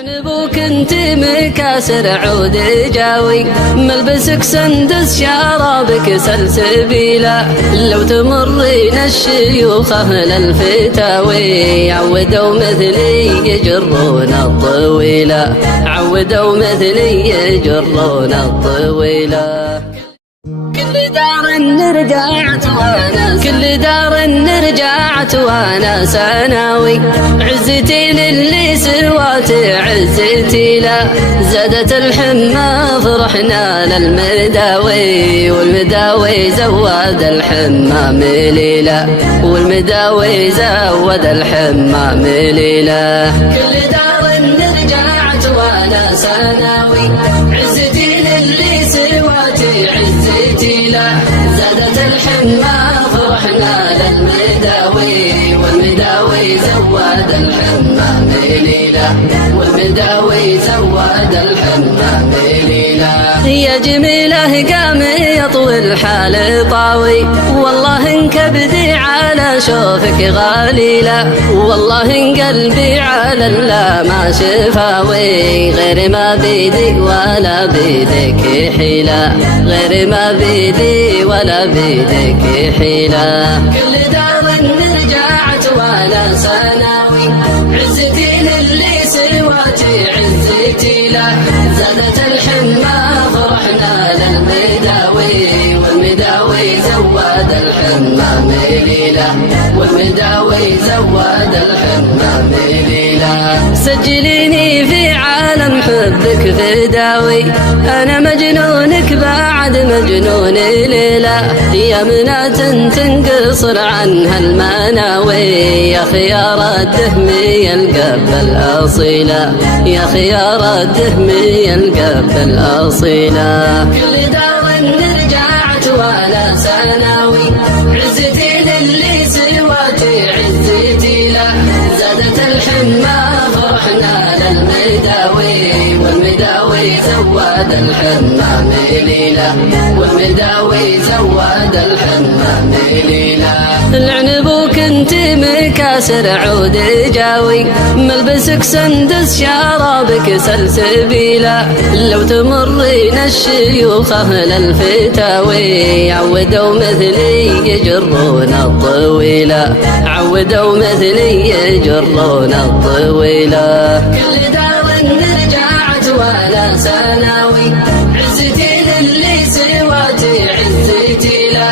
العنبوك انت مكاسر عود جاوي، ملبسك سندس شرابك سلسبيلا، لو تمرين الشيوخ اهل الفتاوي عودوا مثلي يجرون الطويلة، عودوا مثلي يجرون الطويلة. كل دار نرجعت وانا، كل دار نرجعت وانا سناوي، عزتي للي سواتي عزتي لا، زادت الحمى فرحنا للمداوي، والمداوي زود الحمى مليلا، والمداوي زود الحمى مليلا. كل دار نرجعت وانا سناوي، عزتي للي سواتي عزتي لا، زادت الحمى فرحنا للمداوي، والمداوي زود الحمى مليلا، والمداوي زود الحمى مليلا. يا جميله قام يطوي الحال طاوي، والله ان كبدي على شوفك غاليلا، والله ان قلبي على الله ما شفاوي، غير ما بيدي ولا بيدك حيلة، غير ما بيدي ولا بيدك حيلة. كل دار رجعت وانا سناوي، عزتي للي سواتي عزتي لا، زادت الحمى فرحنا للمداوي، والمداوي زود الحمى مليلا، والمداوي زود الحمى مليلا. سجليني في عالم حبك فداوي، أنا مجنونك بعد مجنون ليلى، يا مناة تنقصر عنها المناوي، يا خيار الدهمي القب الأصيلة، يا خيار الدهمي القب الأصيلة. كل دار رجعت وأنا سناوي، عزتي للي سواتي عزتي لا، زادت الحمى فرحنا للمداوي، والمداوي زود الحمى مليلا، والمداوي زود الحمى مليلا. العنبوك انت مكاسر عود جاوي، ملبسك سندس شرابك سلسبيلا، لو تمرين الشيوخ اهل الفتاوي عودوا مثلي يجرون الطويلة، عودوا مثلي يجرون الطويلة. كل دار رجعت وانا سناوي، عزتي للي سواتي عزتي لا،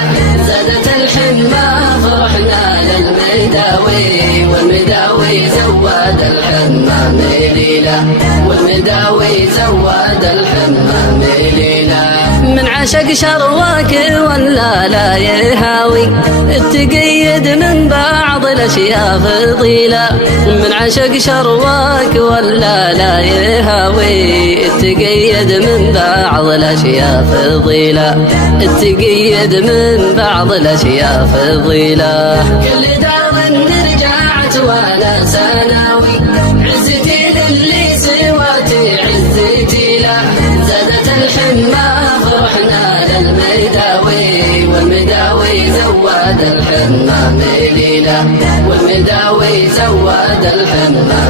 زادت الحمى فرحنا للمداوي، والمداوي زود الحمى مليلا، والمداوي زود الحمى مليلا. من عشق شرواك ولا لا يهاوي، التقيد من بعض الاشياء فضيلة، من عشق شرواك ولا لا يهاوي، التقيد من بعض الاشياء فضيلة، التقيد من بعض الاشياء فضيلة. كل دار رجعت وانا سناوي، عزتي للي سواتي عزتي لا، زادت الحمى فرحنا للمداوي، والمداوي زود الحمى مليلا، والمداوي زود الحمى